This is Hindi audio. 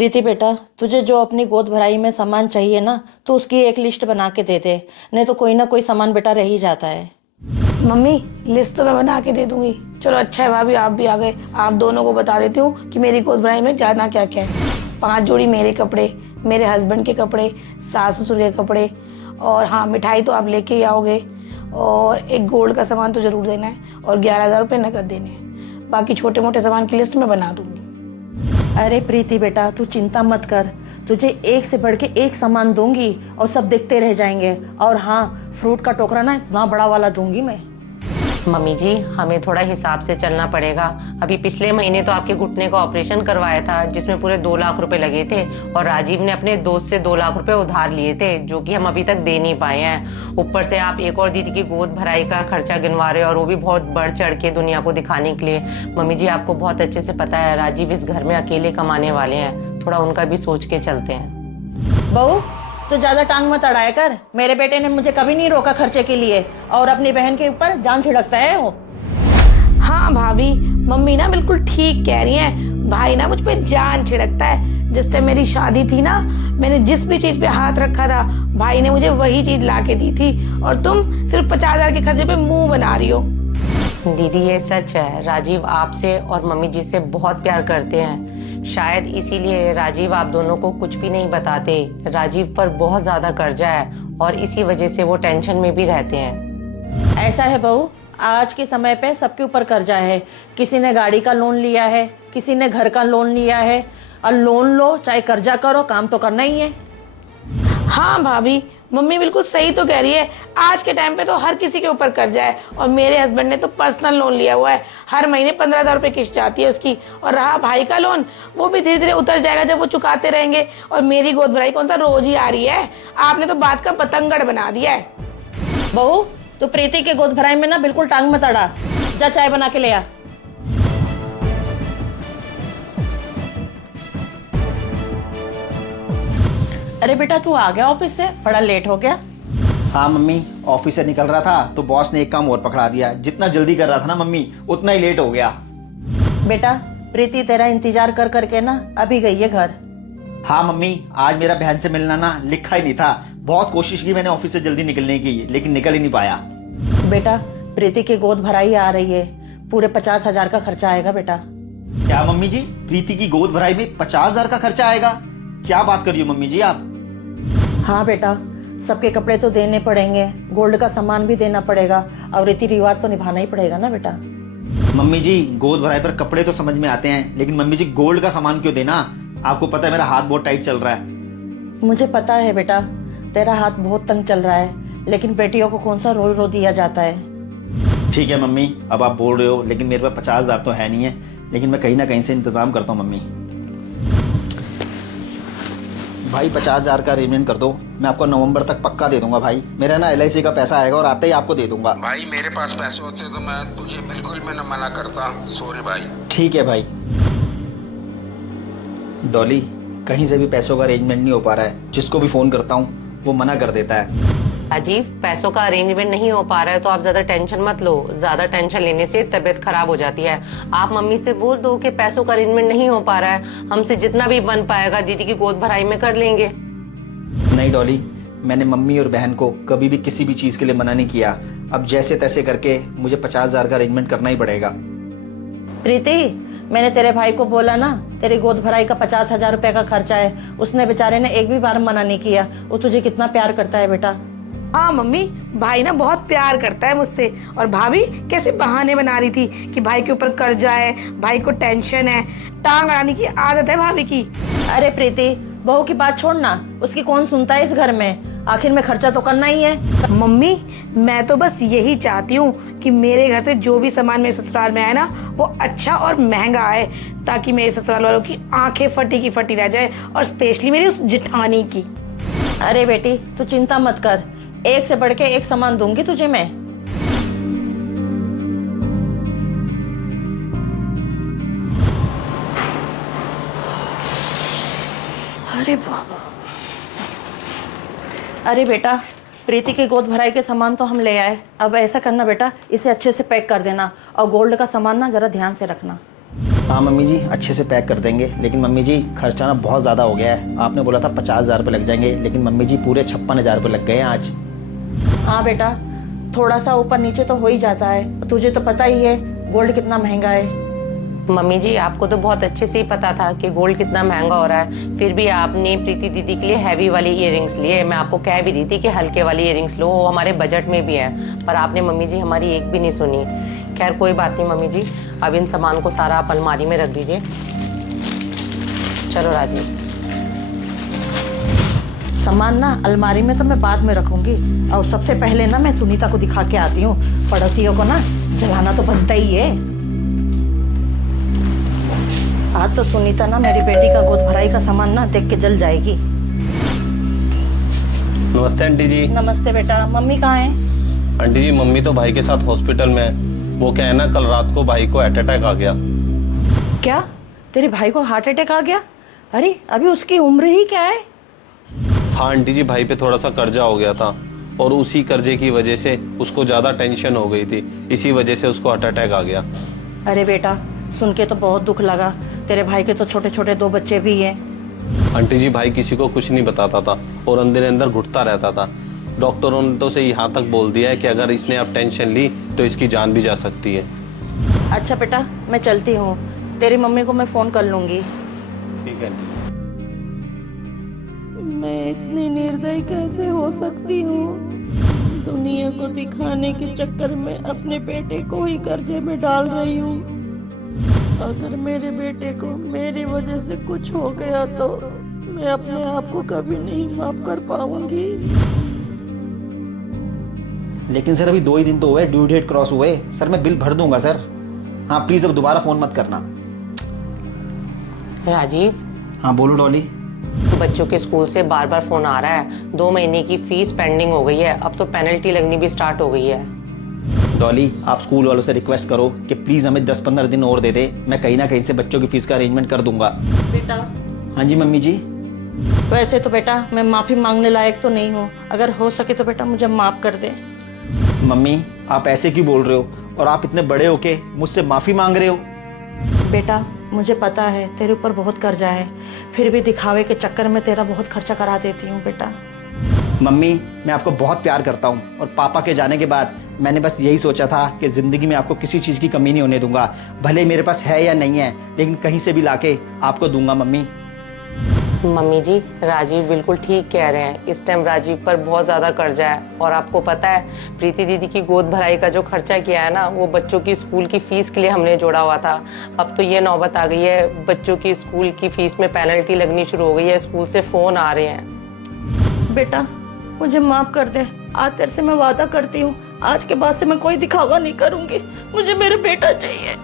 प्रीति बेटा, तुझे जो अपनी गोद भराई में सामान चाहिए ना, तो उसकी एक लिस्ट बना के दे दे। नहीं तो कोई ना कोई सामान बेटा रह ही जाता है। मम्मी, लिस्ट तो मैं बना के दे दूंगी। चलो अच्छा है भाभी, आप भी आ गए। आप दोनों को बता देती हूँ कि मेरी गोद भराई में जाना क्या क्या है। 5 जोड़ी मेरे कपड़े, मेरे हस्बैंड के कपड़े, सास ससुर के कपड़े, और हाँ मिठाई तो आप लेके ही आओगे, और एक गोल्ड का सामान तो जरूर देना है, और 11,000 रुपये नकद देने हैं। बाकी छोटे मोटे सामान की लिस्ट मैं बना दूंगी। अरे प्रीति बेटा, तू चिंता मत कर। तुझे एक से बढ़ के एक सामान दूंगी और सब देखते रह जाएंगे। और हाँ, फ्रूट का टोकरा ना इतना बड़ा वाला दूंगी मैं। मम्मी जी, हमें थोड़ा हिसाब से चलना पड़ेगा। अभी पिछले महीने तो आपके घुटने का ऑपरेशन करवाया था, जिसमें पूरे 2 लाख रुपए लगे थे, और राजीव ने अपने दोस्त से 2 लाख रुपए उधार लिए थे, जो कि हम अभी तक दे नहीं पाए हैं। ऊपर से आप एक और दीदी की गोद भराई का खर्चा गिनवा रहे हो, और वो भी बहुत बढ़ चढ़ के दुनिया को दिखाने के लिए। मम्मी जी, आपको बहुत अच्छे से पता है राजीव इस घर में अकेले कमाने वाले हैं, थोड़ा उनका भी सोच के चलते हैं। बहू, तो ज्यादा टांग मत अड़ाया कर। मेरे बेटे ने मुझे कभी नहीं रोका खर्चे के लिए, और अपनी बहन के ऊपर जान छिड़कता है वो। हाँ भाभी, मम्मी ना बिल्कुल ठीक कह रही हैं। भाई ना मुझ पे जान छिड़कता है। जिस टाइम मेरी शादी थी ना, मैंने जिस भी चीज पे हाथ रखा था, भाई ने मुझे वही चीज ला के दी थी, और तुम सिर्फ 50,000 के खर्चे पे मुंह बना रही हो। दीदी, ये सच है, राजीव आपसे और मम्मी जी से बहुत प्यार करते हैं। शायद इसीलिए राजीव आप दोनों को कुछ भी नहीं बताते। राजीव पर बहुत ज्यादा कर्जा है, और इसी वजह से वो टेंशन में भी रहते हैं। ऐसा है बहू, आज के समय पे सबके ऊपर कर्जा है। किसी ने गाड़ी का लोन लिया है, किसी ने घर का लोन लिया है। और लोन लो चाहे कर्जा करो, काम तो करना ही है। हाँ भाभी, मम्मी बिल्कुल सही तो कह रही है। आज के टाइम पे तो हर किसी के ऊपर कर्जा है, और मेरे हस्बैंड ने तो पर्सनल लोन लिया हुआ है। हर महीने 15,000 रुपये किस्त जाती है उसकी। और रहा भाई का लोन, वो भी धीरे धीरे उतर जाएगा जब वो चुकाते रहेंगे। और मेरी गोद भराई कौन सा रोज ही आ रही है। आपने तो बात का पतंगड़ बना दिया है। बहू, तू प्रीति के गोद भराई में ना बिल्कुल टांग मत अड़ा। जा चाय बना के ले आ। अरे बेटा, तू आ गया ऑफिस से? बड़ा लेट हो गया। हाँ मम्मी, ऑफिस से निकल रहा था तो बॉस ने एक काम और पकड़ा दिया। जितना जल्दी कर रहा था ना मम्मी, उतना ही लेट हो गया। बेटा, प्रीति तेरा इंतजार कर करके ना अभी गई है घर। हाँ मम्मी, आज मेरा बहन से मिलना ना लिखा ही नहीं था। बहुत कोशिश की मैंने ऑफिस से जल्दी निकलने की, लेकिन निकल ही नहीं पाया। बेटा, प्रीति की गोद भराई आ रही है, पूरे 50,000 का खर्चा आएगा बेटा। क्या मम्मी जी, प्रीति की गोद भराई में 50,000 का खर्चा आएगा? क्या बात कर रही हो मम्मी जी आप? हाँ बेटा, सबके कपड़े तो देने पड़ेंगे, गोल्ड का सामान भी देना पड़ेगा, और रीति रिवाज तो निभाना ही पड़ेगा ना बेटा। मम्मी जी, गोद भराई पर कपड़े तो समझ में आते हैं, लेकिन मम्मी जी गोल्ड का सामान क्यों देना? आपको पता है मेरा हाथ बहुत टाइट चल रहा है। मुझे पता है बेटा, तेरा हाथ बहुत तंग चल रहा है, लेकिन बेटियों को कौन सा रो रो दिया जाता है। ठीक है मम्मी, अब आप बोल रहे हो, लेकिन मेरे पास 50,000 तो है नहीं है, लेकिन मैं कहीं ना कहीं से इंतजाम करता हूँ मम्मी। भाई 50,000 का अरेंजमेंट कर दो, मैं आपको नवंबर तक पक्का दे दूंगा भाई। मेरा ना LIC का पैसा आएगा और आते ही आपको दे दूंगा। भाई मेरे पास पैसे होते तो मैं तुझे बिल्कुल भी न मना करता। सॉरी भाई। ठीक है भाई। डॉली, कहीं से भी पैसों का अरेंजमेंट नहीं हो पा रहा है। जिसको भी फोन करता हूँ वो मना कर देता है। राजीव, पैसों का अरेंजमेंट नहीं हो पा रहा है तो आप ज्यादा टेंशन मत लो। ज्यादा टेंशन लेने से तबीयत खराब हो जाती है। आप मम्मी से बोल दो कि पैसों का अरेंजमेंट नहीं हो पा रहा है, हमसे जितना भी बन पाएगा दीदी की गोद भराई में कर लेंगे। नहीं डॉली, मैंने मम्मी और बहन को कभी भी किसी भी चीज के लिए मना नहीं किया। अब जैसे तैसे करके मुझे 50,000 का अरेंजमेंट करना ही पड़ेगा। प्रीति, मैंने तेरे भाई को बोला ना, तेरी गोद भराई का 50,000 रुपए का खर्चा है। उसने बेचारे ने एक भी बार मना नहीं किया। वो तुझे कितना प्यार करता है बेटा। हाँ मम्मी, भाई ना बहुत प्यार करता है मुझसे। और भाभी कैसे बहाने बना रही थी कि भाई के ऊपर कर्जा है, भाई को टेंशन है। टांग अड़ाने की आदत है भाभी की। अरे प्रीति, बहू की बात छोड़ना, उसकी कौन सुनता है इस घर में? आखिर में खर्चा तो करना ही है। मम्मी, मैं तो बस यही चाहती हूँ कि मेरे घर से जो भी सामान मेरे ससुराल में आए ना, वो अच्छा और महंगा आए, ताकि मेरे ससुराल वालों की आंखें फटी की फटी रह जाए, और स्पेशली मेरी उस जिठानी की। अरे बेटी, तू चिंता मत कर, एक से बढ़ के एक सामान दूंगी तुझे मैं। अरे बाबा, अरे बेटा, प्रीति की गोद भराई के सामान तो हम ले आए। अब ऐसा करना बेटा, इसे अच्छे से पैक कर देना, और गोल्ड का सामान ना जरा ध्यान से रखना। हाँ मम्मी जी, अच्छे से पैक कर देंगे। लेकिन मम्मी जी खर्चा ना बहुत ज़्यादा हो गया है। आपने बोला था 50,000 रुपये लग जाएंगे, लेकिन मम्मी जी पूरे 56,000 रुपये लग गए हैं आज। हाँ बेटा, थोड़ा सा ऊपर नीचे तो हो ही जाता है। तुझे तो पता ही है गोल्ड कितना महंगा है। मम्मी जी आपको तो बहुत अच्छे से ही पता था कि गोल्ड कितना महंगा हो रहा है, फिर भी आपने प्रीति दीदी के लिए हैवी वाली इयररिंग्स लिए। मैं आपको कह भी रही थी कि हल्के वाली इयररिंग्स लो, वो हमारे बजट में भी है, पर आपने मम्मी जी हमारी एक भी नहीं सुनी। खैर कोई बात नहीं मम्मी जी, अब इन सामान को सारा आप अलमारी में रख दीजिए। चलो राजीव। सामान ना अलमारी में तो मैं बाद में रखूंगी, और सबसे पहले ना मैं सुनीता को दिखा के आती हूँ। पड़ोसियों को ना जलाना तो बनता ही है। आज तो सुनीता ना मेरी बेटी का गोद भराई का सामान ना देख के जल जाएगी। नमस्ते आंटी जी। नमस्ते बेटा, मम्मी कहाँ है? आंटी जी मम्मी तो भाई के साथ हॉस्पिटल में है। वो क्या है ना, कल रात को भाई को हार्ट अटैक आ गया। क्या तेरे भाई को हार्ट अटैक आ गया? अरे अभी उसकी उम्र ही क्या है? हाँ आंटी जी, भाई पे थोड़ा सा कर्जा हो गया था और उसी कर्जे की वजह से उसको ज़्यादा टेंशन हो गई थी, इसी वजह से उसको हार्ट अटैक आ गया। अरे बेटा सुन के तो बहुत दुख लगा। तेरे भाई के तो छोटे छोटे 2 बच्चे भी हैं। आंटी जी भाई किसी को कुछ नहीं बताता था और अंदर अंदर घुटता रहता था। डॉक्टरों ने तो उसे यहाँ तक बोल दिया है कि अगर इसने अब टेंशन ली तो इसकी जान भी जा सकती है। अच्छा बेटा मैं चलती हूँ, तेरी मम्मी को मैं फ़ोन कर लूँगी। ठीक है आंटी। मैं इतनी निर्दयी कैसे हो सकती हूँ? दुनिया को दिखाने के चक्कर में अपने बेटे को ही कर्जे में डाल रही हूँ। अगर मेरे बेटे को मेरी वजह से कुछ हो गया तो मैं अपने आप को कभी नहीं माफ कर पाऊंगी। लेकिन सर अभी 2 ही दिन तो हुए, ड्यू डेट क्रॉस हुए। सर मैं बिल भर दूंगा सर। हाँ प्लीज़ अब दोबारा फ़ोन मत करना। राजीव। हाँ बोलो डॉली। बच्चों के स्कूल से बार बार फोन आ रहा है, 2 महीने की फीस पेंडिंग हो गई है, अब तो पेनल्टी लगनी भी स्टार्ट हो गई है। डॉली आप स्कूल वालों से रिक्वेस्ट करो कि प्लीज़ हमें 10-15 दिन और दे दे। मैं कहीं ना कहीं से बच्चों की फीस का अरेंजमेंट कर दूंगा। बेटा हाँ जी मम्मी जी। वैसे तो बेटा मैं माफ़ी मांगने लायक तो नहीं हूँ, अगर हो सके तो बेटा मुझे माफ़ कर दे। मम्मी आप ऐसे क्यों बोल रहे हो, और आप इतने बड़े होके मुझसे माफ़ी मांग रहे हो? बेटा मुझे पता है तेरे ऊपर बहुत कर्जा है, फिर भी दिखावे के चक्कर में तेरा बहुत खर्चा करा देती हूँ बेटा। मम्मी मैं आपको बहुत प्यार करता हूँ, और पापा के जाने के बाद मैंने बस यही सोचा था कि ज़िंदगी में आपको किसी चीज़ की कमी नहीं होने दूंगा। भले मेरे पास है या नहीं है, लेकिन कहीं से भी लाके आपको दूंगा मम्मी। मम्मी जी राजीव बिल्कुल ठीक कह रहे हैं, इस टाइम राजीव पर बहुत ज़्यादा कर्जा है। और आपको पता है प्रीति दीदी की गोद भराई का जो खर्चा किया है ना, वो बच्चों की स्कूल की फ़ीस के लिए हमने जोड़ा हुआ था। अब तो ये नौबत आ गई है, बच्चों की स्कूल की फ़ीस में पेनल्टी लगनी शुरू हो गई है, स्कूल से फ़ोन आ रहे हैं। बेटा मुझे माफ़ कर दे, आज तेरे से मैं वादा करती हूँ आज के बाद से मैं कोई दिखावा नहीं करूँगी। मुझे मेरा बेटा चाहिए।